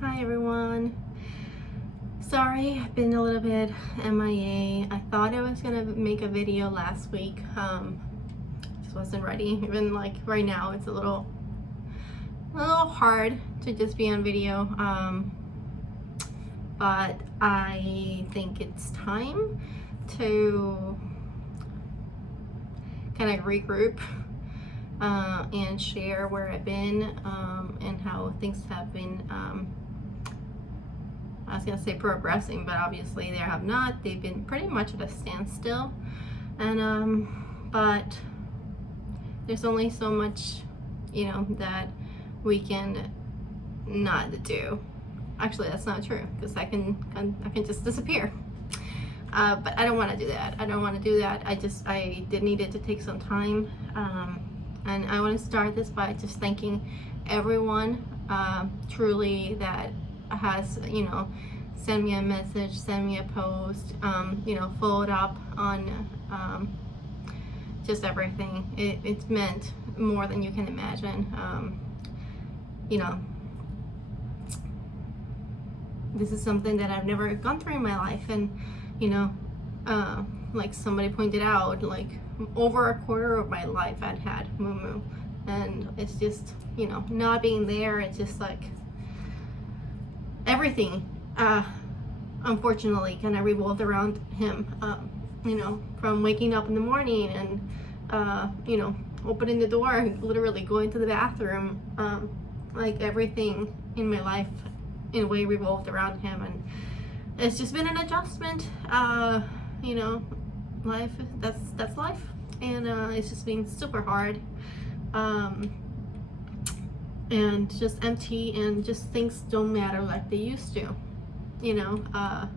Hi everyone. Sorry, I've been a little bit MIA. I thought I was gonna make a video last week. Just wasn't ready. Even like right now, it's a little hard to just be on video. But I think it's time to kind of regroup and share where I've been and how things have been. I was gonna say progressing, but obviously they have not. They've been pretty much at a standstill, and but there's only so much, that we can not do. Actually, that's not true, because I can just disappear. But I don't want to do that. I don't want to do that. I did need it to take some time, and I want to start this by just thanking everyone truly that has send me a message, send me a post, followed up on just everything. It's meant more than you can imagine. This is something that I've never gone through in my life, and like somebody pointed out, like over a quarter of my life I'd had moo, and it's just not being there. It's just like everything unfortunately kind of revolved around him, from waking up in the morning and opening the door, literally going to the bathroom, like everything in my life in a way revolved around him, and it's just been an adjustment. Life, that's life, and it's just been super hard, and just empty, and just things don't matter like they used to. I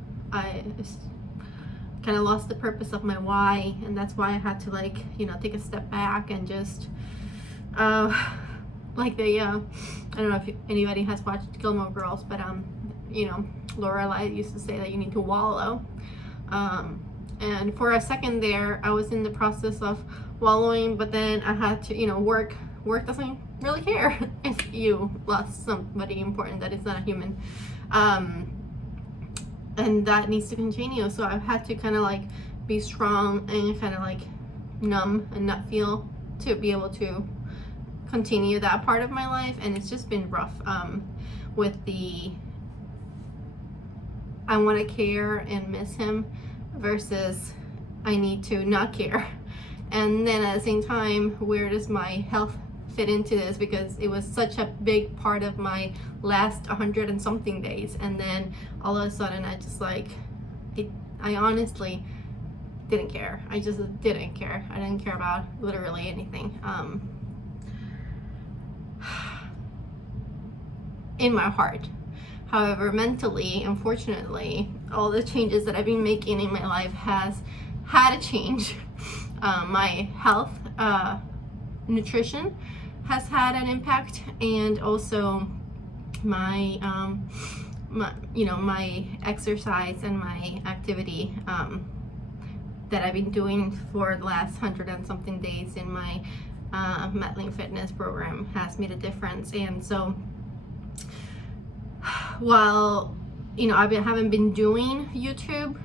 kind of lost the purpose of my why, and that's why I had to take a step back and just I don't know if anybody has watched Gilmore Girls, but Lorelai used to say that you need to wallow, and for a second there I was in the process of wallowing, but then I had to work doesn't really care if you lost somebody important that is not a human, and that needs to continue. So I've had to kind of be strong and kind of numb and not feel, to be able to continue that part of my life. And it's just been rough with the I want to care and miss him versus I need to not care. And then at the same time, where does my health fit into this? Because it was such a big part of my last 100 and something days, and then all of a sudden I just I honestly didn't care. I just didn't care. I didn't care about literally anything in my heart. However, mentally, unfortunately, all the changes that I've been making in my life has had a change. My health, nutrition has had an impact, and also my my exercise and my activity that I've been doing for the last 100 and something days in my Metling fitness program has made a difference. And so while I haven't been doing YouTube,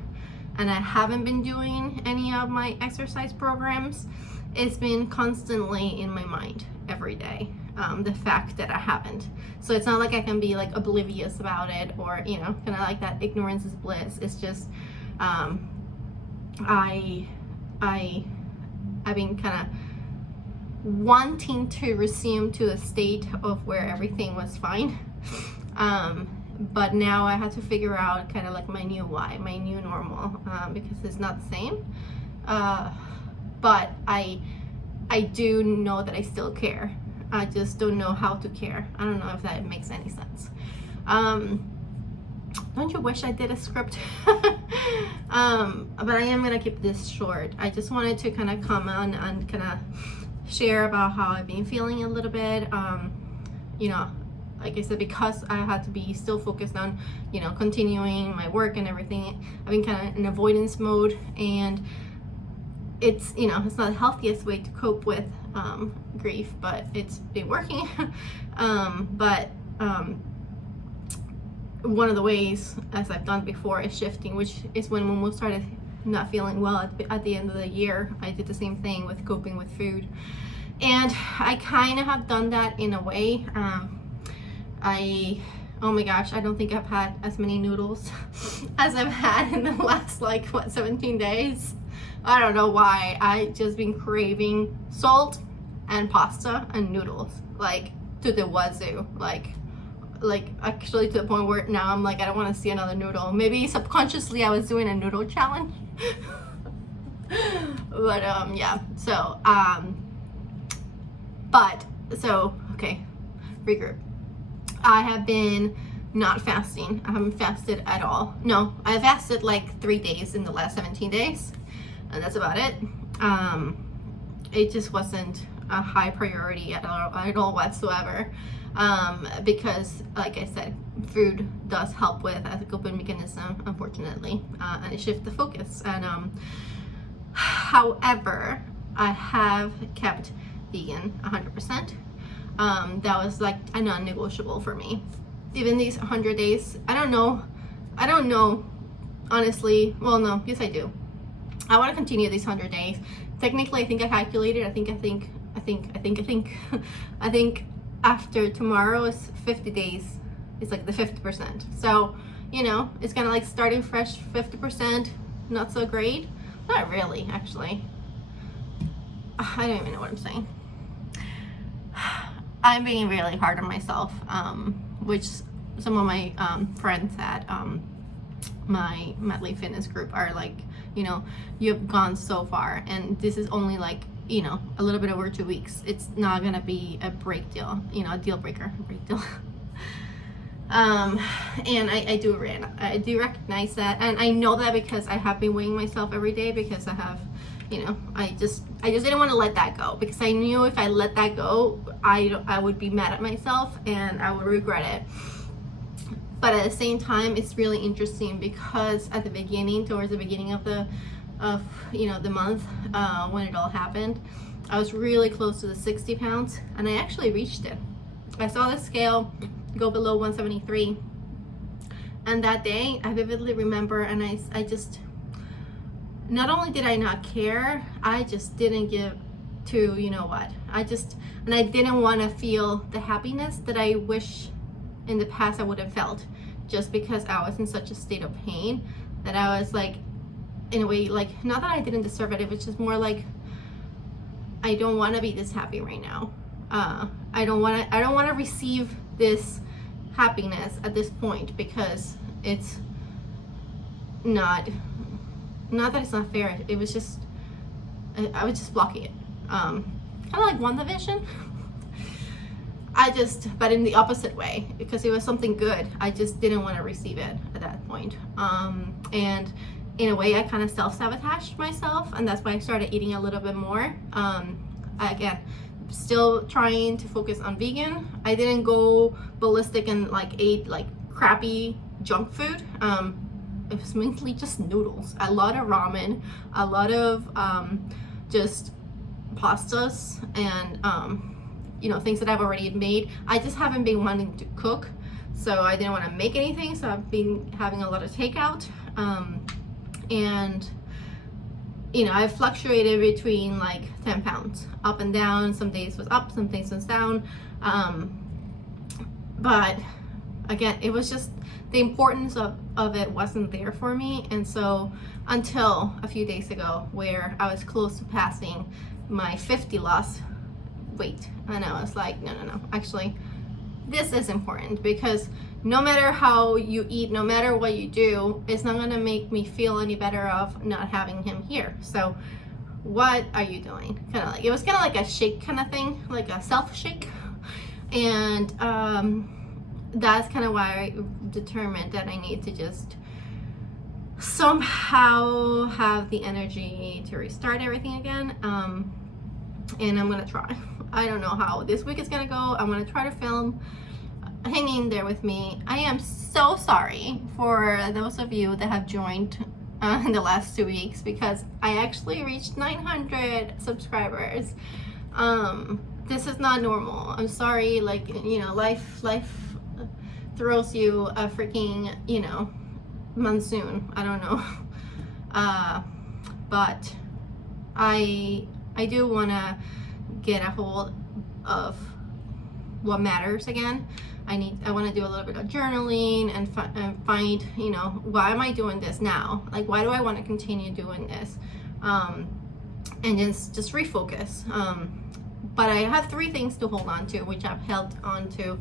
and I haven't been doing any of my exercise programs, it's been constantly in my mind every day, the fact that I haven't. So it's not like I can be oblivious about it, or kind of like that ignorance is bliss. It's just I've been kind of wanting to resume to a state of where everything was fine, but now I had to figure out kind of my new why, my new normal, because it's not the same, but I do know that I still care. I just don't know how to care. I don't know if that makes any sense. Don't you wish I did a script? But I am gonna keep this short. I just wanted to kind of come on and kind of share about how I've been feeling a little bit. Like I said, because I had to be still focused on continuing my work and everything, I've been kind of in avoidance mode, and it's it's not the healthiest way to cope with grief, but it's been working. But one of the ways, as I've done before, is shifting, which is when Momo started not feeling well at the end of the year. I did the same thing with coping with food, and I kind of have done that in a way. Oh my gosh, I don't think I've had as many noodles as I've had in the last, like, what, 17 days? I don't know why. I just been craving salt and pasta and noodles, like, to the wazoo. Like actually to the point where now I'm like, I don't want to see another noodle. Maybe subconsciously I was doing a noodle challenge. But yeah, so okay, regroup. I have been not fasting. I haven't fasted at all. No, I fasted like 3 days in the last 17 days, and that's about it. It just wasn't a high priority at all whatsoever, because, like I said, food does help with as a coping mechanism, unfortunately, and it shifts the focus. And however, I have kept vegan 100%. That was like a non-negotiable for me. Even these 100 days, I don't know, honestly. Well, no, yes I do. I want to continue these 100 days. Technically, I think I calculated. I think after tomorrow is 50 days. It's like the 50%. So, you know, it's kind of like starting fresh, 50%. Not so great. Not really, actually. I don't even know what I'm saying. I'm being really hard on myself, which some of my friends at my Madly Fitness group are like, you know, you've gone so far, and this is only like, you know, a little bit over 2 weeks. It's not gonna be a break deal, you know, a deal breaker, break deal. And I do recognize that, and I know that because I have been weighing myself every day, because I have, you know, I just didn't want to let that go, because I knew if I let that go, I would be mad at myself and I would regret it. But at the same time, it's really interesting because at the beginning, towards the beginning of the month, when it all happened, I was really close to the 60 pounds, and I actually reached it. I saw the scale go below 173, and that day I vividly remember, and I just, not only did I not care, I just didn't give to, you know what, I didn't want to feel the happiness that I wish in the past I would have felt, just because I was in such a state of pain that I was like, in a way, like, not that I didn't deserve it, it was just more like, I don't want to be this happy right now. I don't want to receive this happiness at this point, because it's not that it's not fair. It was just, I was just blocking it. Kind of like WandaVision. But in the opposite way, because it was something good. I just didn't want to receive it at that point. And in a way, I kind of self-sabotaged myself, and that's why I started eating a little bit more. Again, still trying to focus on vegan. I didn't go ballistic and like ate like crappy junk food. It was mainly just noodles, a lot of ramen, a lot of just pastas, and you know, things that I've already made. I just haven't been wanting to cook, so I didn't want to make anything, so I've been having a lot of takeout. And you know, I've fluctuated between like 10 pounds up and down. Some days was up, some days was down, but again, it was just the importance of it wasn't there for me. And so until a few days ago, where I was close to passing my 50 loss weight, and I was like, no, actually this is important, because no matter how you eat, no matter what you do, it's not gonna make me feel any better of not having him here. So what are you doing? Kind of like, it was kind of like a shake kind of thing, like a self shake. And that's kind of why I determined that I need to just somehow have the energy to restart everything again. And I'm gonna try. I don't know how this week is gonna go. I'm gonna try to film. Hang in there with me. I am so sorry for those of you that have joined in the last 2 weeks, because I actually reached 900 subscribers. This is not normal. I'm sorry, like, you know, life throws you a freaking, you know, monsoon. I don't know. But I do want to get a hold of what matters again. I want to do a little bit of journaling and find, you know, why am I doing this now? Like, why do I want to continue doing this? And just refocus. But I have 3 things to hold on to, which I've held on to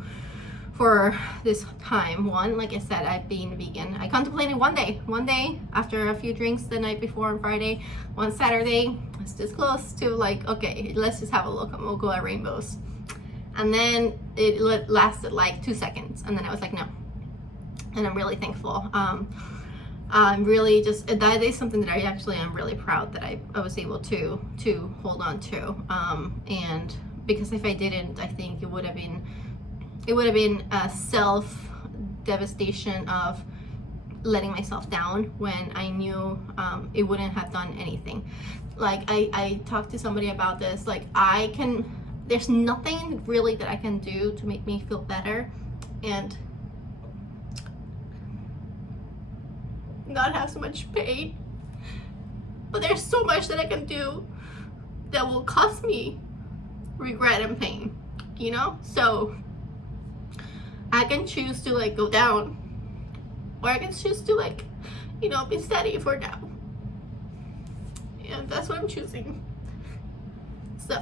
for this time. One, like I said, I've been vegan. I contemplated one day after a few drinks the night before on Friday. One Saturday, it's this close to like, okay, let's just have a look. We'll go at rainbows. And then it lasted like 2 seconds, and then I was like, no. And I'm really thankful. I'm really just, that is something that I actually am really proud that I was able to hold on to. And because if I didn't, I think it would have been a self-devastation of letting myself down when I knew it wouldn't have done anything. Like I talked to somebody about this, like there's nothing really that I can do to make me feel better and not have so much pain. But there's so much that I can do that will cost me regret and pain, you know? So I can choose to like go down, or I can choose to like, you know, be steady for now. And that's what I'm choosing. So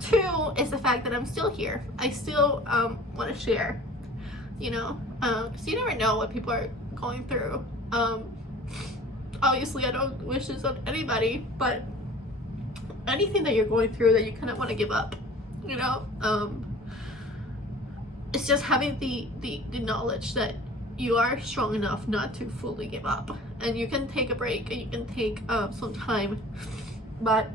2 is the fact that I'm still here. I still want to share, you know, because you never know what people are going through. Obviously I don't wish this on anybody, but anything that you're going through that you kind of want to give up, you know, it's just having the knowledge that you are strong enough not to fully give up, and you can take a break and you can take some time. But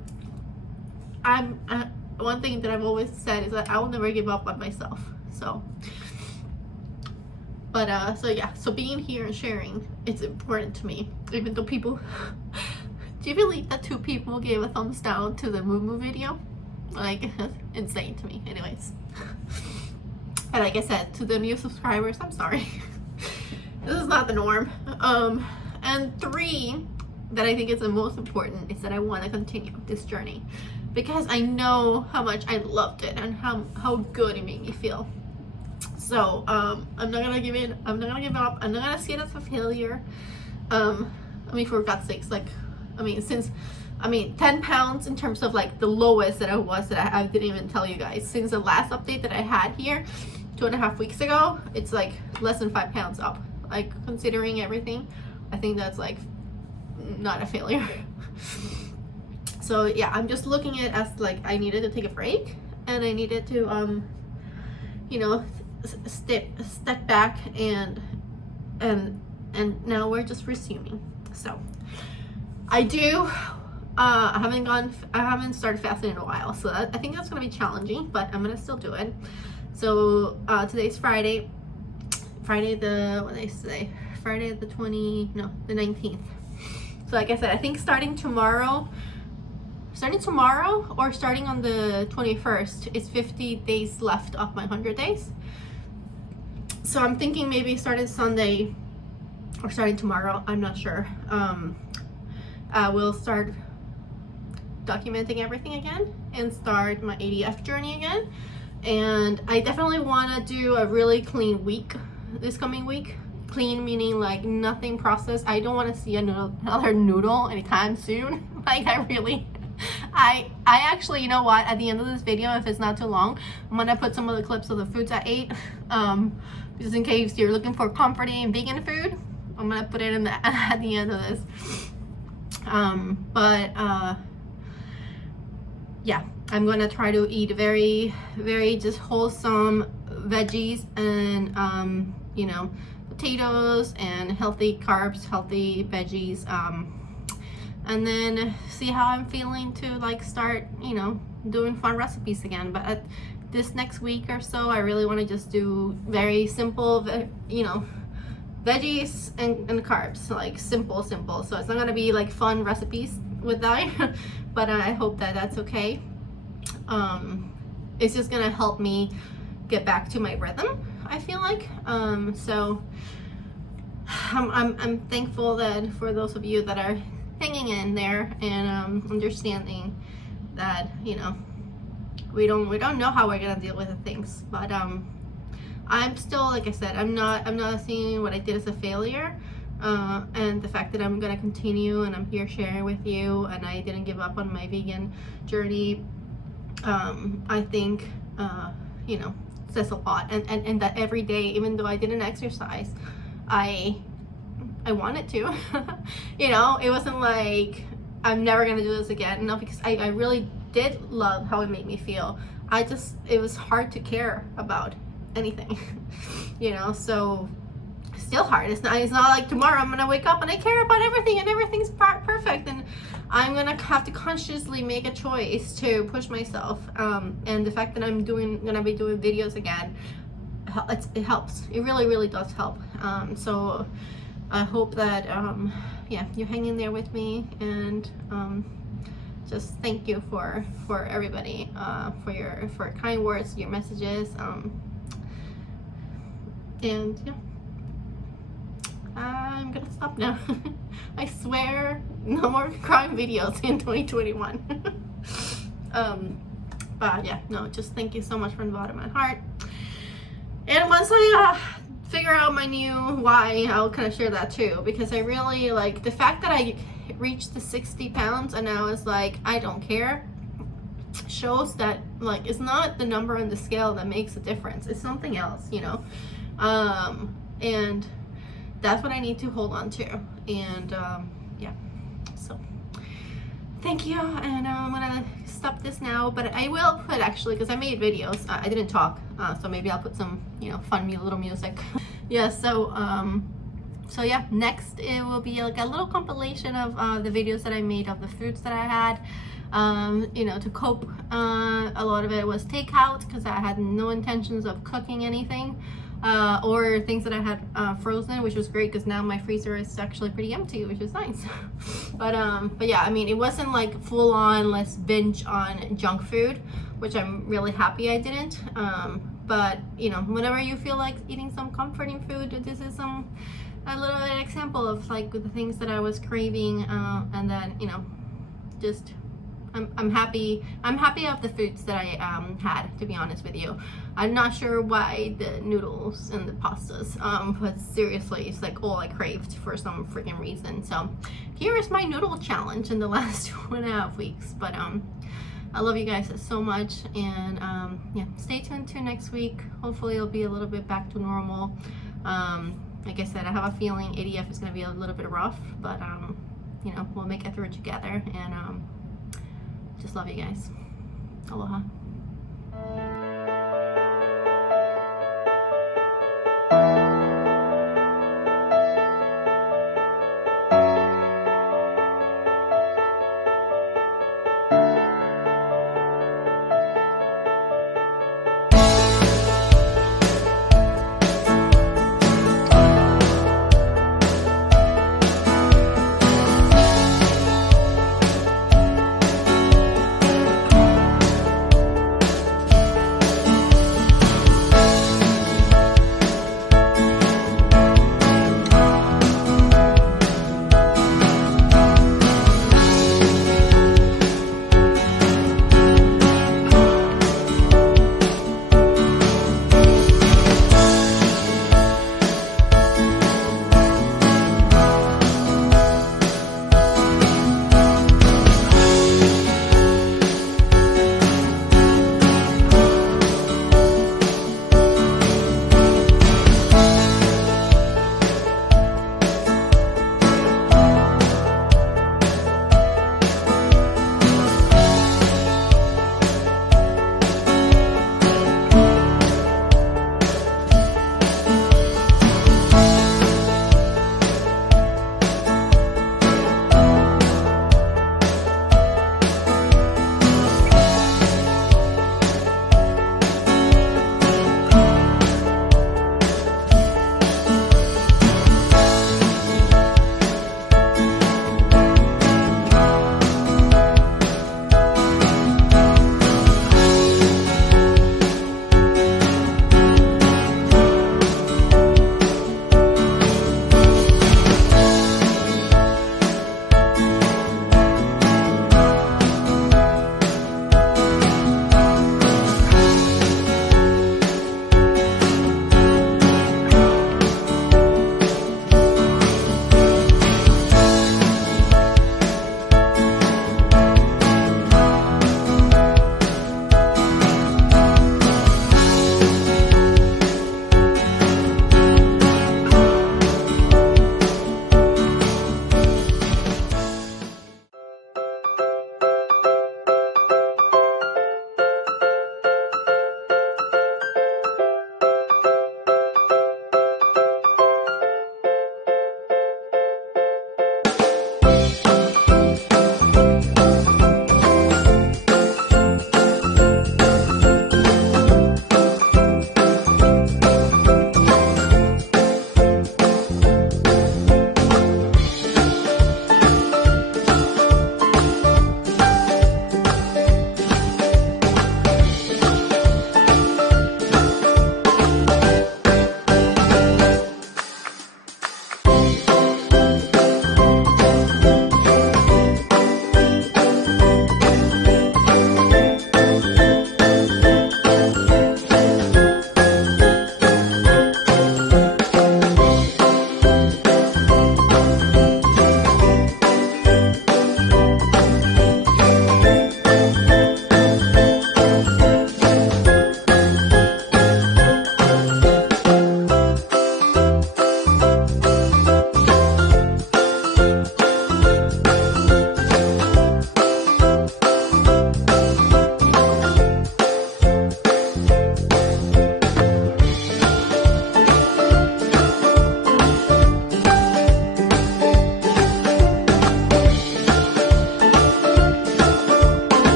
one thing that I've always said is that I will never give up on myself. So so yeah, so being here and sharing, it's important to me, even though people do you believe that 2 people gave a thumbs down to the moo video? Like, insane to me. Anyways, and like I said, to the new subscribers, I'm sorry. This is not the norm. And 3 that I think is the most important is that I want to continue this journey, because I know how much I loved it and how good it made me feel. So I'm not gonna give in. I'm not gonna give up. I'm not gonna see it as a failure. I mean, for God's sakes, like, I mean, 10 pounds in terms of like the lowest that I was, that I didn't even tell you guys. Since the last update that I had here 2.5 weeks ago, it's like less than 5 pounds up. Like, considering everything, I think that's like not a failure. So yeah, I'm just looking at it as like I needed to take a break, and I needed to you know, step back, and now we're just resuming. So I haven't started fasting in a while, so I think that's gonna be challenging, but I'm gonna still do it. So today's Friday the, what did I say? Friday the 19th. So like I said, I think starting tomorrow or starting on the 21st, it's 50 days left of my 100 days. So I'm thinking maybe starting Sunday or starting tomorrow, I'm not sure. I will start documenting everything again and start my ADF journey again. And I definitely want to do a really clean week this coming week. Clean meaning like nothing processed. I don't want to see another noodle anytime soon. Like, I actually, you know what, at the end of this video, if it's not too long, I'm gonna put some of the clips of the foods I ate, just in case you're looking for comforting vegan food. I'm gonna put it in at the end of this. Yeah, I'm gonna try to eat very, very just wholesome veggies and you know, potatoes and healthy carbs, healthy veggies, and then see how I'm feeling to like start, you know, doing fun recipes again. But this next week or so, I really want to just do very simple, you know, veggies and carbs, like simple. So it's not gonna be like fun recipes with that, but I hope that that's okay. It's just gonna help me get back to my rhythm, I feel like. So I'm thankful that for those of you that are hanging in there and understanding that, you know, we don't know how we're gonna deal with the things, but I'm still, like I said, I'm not seeing what I did as a failure, and the fact that I'm gonna continue and I'm here sharing with you and I didn't give up on my vegan journey, I think you know, says a lot, and that every day, even though I didn't exercise, I wanted to. You know, it wasn't like I'm never gonna do this again. No, because I really did love how it made me feel. It was hard to care about anything. You know, so still hard. It's not like tomorrow I'm gonna wake up and I care about everything and everything's perfect and I'm gonna have to consciously make a choice to push myself. And the fact that I'm gonna be doing videos again, it helps. It really does help. So I hope that yeah, you hang in there with me, and just thank you for everybody, for kind words, your messages, and yeah, I'm gonna stop now. I swear, no more crime videos in 2021. But yeah, no, just thank you so much from the bottom of my heart. And once I figure out my new why, I'll kind of share that too, because I really like the fact that I reached the 60 pounds and I was like, I don't care, shows that like it's not the number on the scale that makes a difference, it's something else, you know. And that's what I need to hold on to. And yeah, so thank you, and I'm gonna stop this now, but I will put, actually, because I made videos, I didn't talk, so maybe I'll put some, you know, fun little music. Yeah, so so yeah, next it will be like a little compilation of the videos that I made of the foods that I had. You know, to cope, a lot of it was takeout because I had no intentions of cooking anything, or things that I had frozen, which was great because now my freezer is actually pretty empty, which is nice. But yeah, I mean, it wasn't like full on let's binge on junk food, which I'm really happy I didn't. But you know, whenever you feel like eating some comforting food, this is a little example of like the things that I was craving, and then, you know, just I'm happy of the foods that I had, to be honest with you. I'm not sure why the noodles and the pastas, but seriously, it's like all I craved for some freaking reason. So here is my noodle challenge in the last 2.5 weeks. But I love you guys so much, and yeah, stay tuned to next week. Hopefully it'll be a little bit back to normal. Like I said, I have a feeling ADF is going to be a little bit rough, but you know, we'll make it through it together, and just love you guys. Aloha.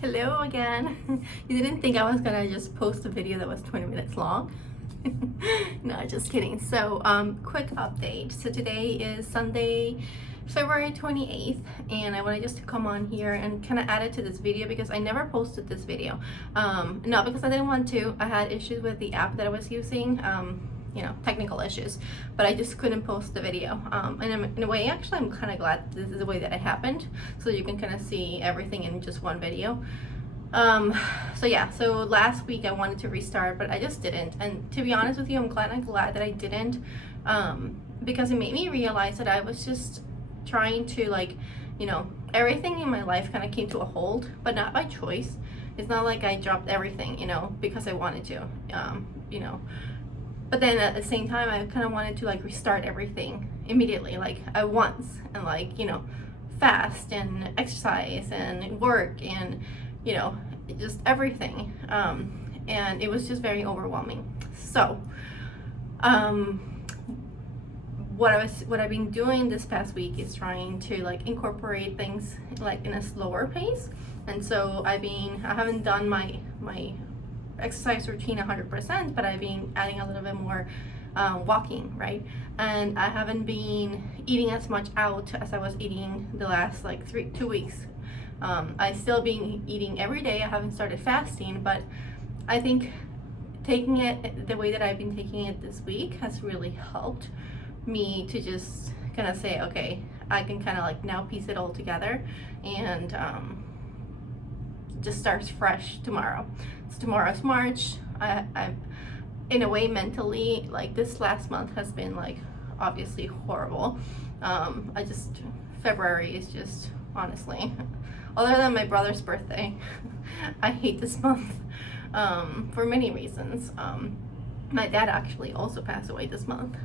Hello again. You didn't think I was gonna just post a video that was 20 minutes long? No, just kidding. So quick update. So today is Sunday, February 28th, and I wanted just to come on here and kind of add it to this video because I never posted this video. Not because I didn't want to. I had issues with the app that I was using, you know, technical issues, but I just couldn't post the video. And in a way, actually, I'm kind of glad this is the way that it happened, so you can kind of see everything in just one video. So yeah, so last week I wanted to restart, but I just didn't. And to be honest with you, I'm glad that I didn't, because it made me realize that I was just trying to, like, you know, everything in my life kind of came to a hold, but not by choice. It's not like I dropped everything, you know, because I wanted to, you know. But then at the same time, I kind of wanted to, like, restart everything immediately, like at once, and, like, you know, fast and exercise and work and, you know, just everything. And it was just very overwhelming. So what I've been doing this past week is trying to, like, incorporate things, like, in a slower pace. And so I haven't done my exercise routine 100%, but I've been adding a little bit more walking, right? And I haven't been eating as much out as I was eating the last, like, 2 weeks. I still been eating every day. I haven't started fasting, but I think taking it the way that I've been taking it this week has really helped me to just kind of say, okay, I can kind of, like, now piece it all together and just starts fresh tomorrow. So tomorrow's March. I'm in a way mentally, like, this last month has been, like, obviously horrible. February is just, honestly, other than my brother's birthday, I hate this month for many reasons. My dad actually also passed away this month,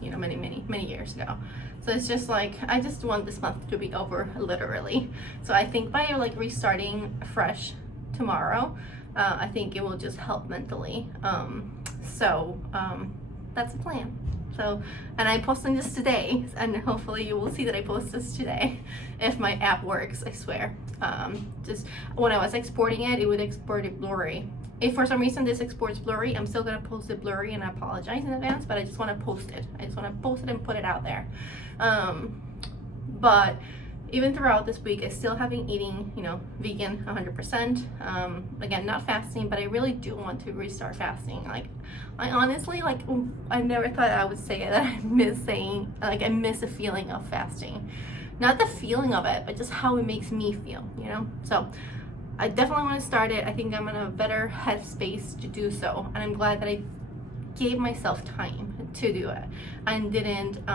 you know, many years ago. So it's just like, I just want this month to be over, literally. So I think by, like, restarting fresh tomorrow, I think it will just help mentally. That's the plan. So, and I'm posting this today, and hopefully you will see that I post this today if my app works, I swear. Just when I was exporting it, it would export it blurry. If for some reason this exports blurry, I'm still gonna post it blurry, and I apologize in advance, but I just want to post it. I just want to post it and put it out there. But even throughout this week, I still have been eating, you know, vegan 100%. Again, not fasting, but I really do want to restart fasting. Like, I honestly, like, I never thought I would say it, that I miss a feeling of fasting. Not the feeling of it, but just how it makes me feel, you know? So I definitely want to start it. I think I'm in a better headspace to do so, and I'm glad that I gave myself time to do it and didn't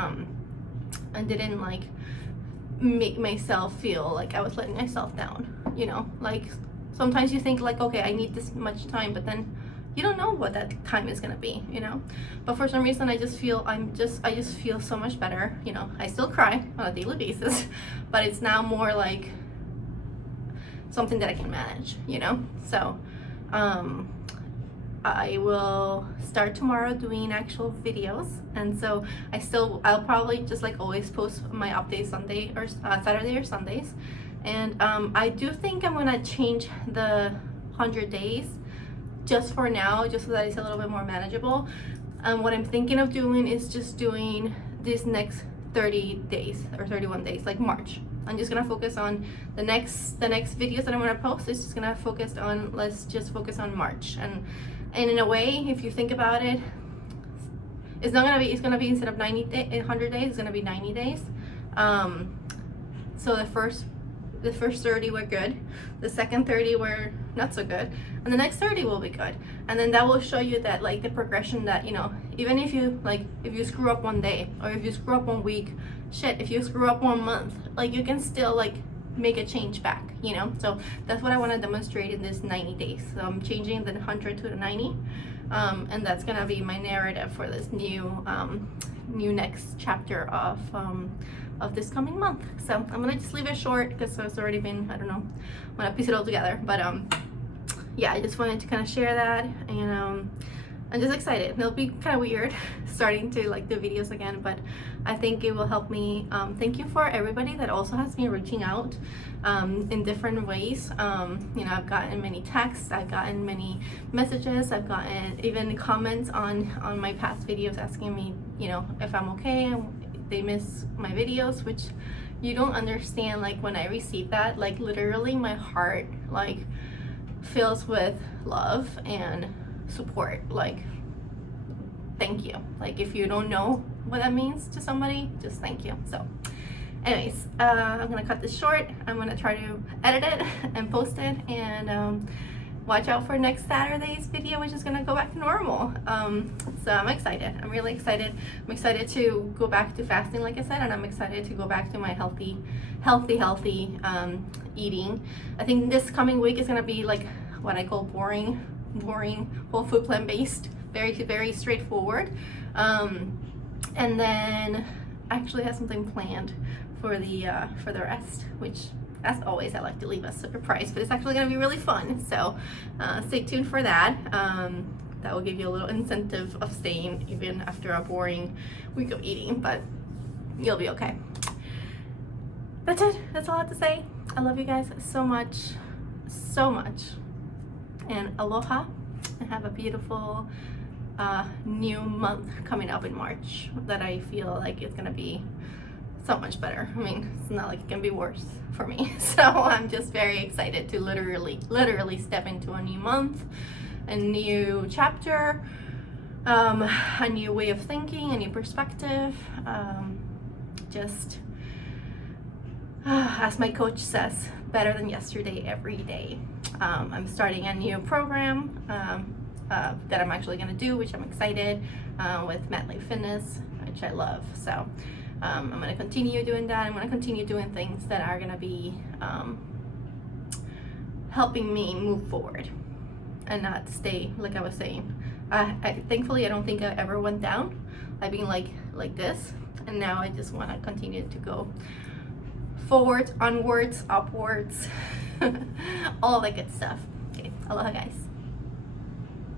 like make myself feel like I was letting myself down, you know? Like, sometimes you think, like, okay, I need this much time, but then you don't know what that time is gonna be, you know? But for some reason, I just feel so much better, you know? I still cry on a daily basis, but it's now more like something that I can manage, you know? So I will start tomorrow doing actual videos, and so I'll probably, just like always, post my updates Sunday or Saturday or Sundays. And I do think I'm gonna change the 100 days just for now, just so that it's a little bit more manageable. And what I'm thinking of doing is just doing this next 30 days or 31 days, like March. I'm just gonna focus on the next videos that I'm gonna post. It's just gonna focus on, let's just focus on March. And in a way, if you think about it, it's gonna be instead of 100 days, it's gonna be 90 days. So the first 30 were good, the second 30 were not so good, and the next 30 will be good. And then that will show you that, like, the progression that, you know, even if you screw up one day, or if you screw up 1 week, shit, if you screw up 1 month, like, you can still, like, make a change back, you know? So that's what I want to demonstrate in this 90 days. So I'm changing the 100 to the 90, and that's gonna be my narrative for this new next chapter of this coming month. So I'm gonna just leave it short because it's already been, I don't know, I'm gonna piece it all together. But yeah, I just wanted to kind of share that, and I'm just excited. It'll be kind of weird starting to like do videos again, but I think it will help me. Thank you for everybody that also has been reaching out in different ways. You know, I've gotten many texts, I've gotten many messages, I've gotten even comments on my past videos asking me, you know, if I'm okay. They miss my videos, which you don't understand. Like when I receive that, like literally my heart like fills with love and support. Like, thank you. Like, if you don't know what that means to somebody, just thank you. So anyways, I'm gonna cut this short. I'm gonna try to edit it and post it, and watch out for next Saturday's video, which is gonna go back to normal. So I'm excited. I'm really excited. I'm excited to go back to fasting, like I said, and I'm excited to go back to my healthy eating. I think this coming week is gonna be like what I call boring whole food, plant-based, very straightforward. And then I actually have something planned for the rest, which as always I like to leave a surprise, but it's actually going to be really fun. So stay tuned for that. That will give you a little incentive of staying even after a boring week of eating, but you'll be okay. That's it. That's all I have to say. I love you guys so much, and aloha, and have a beautiful new month coming up in March that I feel like it's gonna be so much better. I mean, it's not like it can be worse for me. So I'm just very excited to literally step into a new month, a new chapter, a new way of thinking, a new perspective. Just as my coach says, better than yesterday every day. I'm starting a new program that I'm actually going to do, which I'm excited, with MetLife Fitness, which I love. So I'm going to continue doing that. I'm going to continue doing things that are going to be helping me move forward and not stay, like I was saying. Thankfully, I don't think I ever went down. I've been like this, and now I just want to continue to go forward, onwards, upwards, all that good stuff. Okay, aloha guys.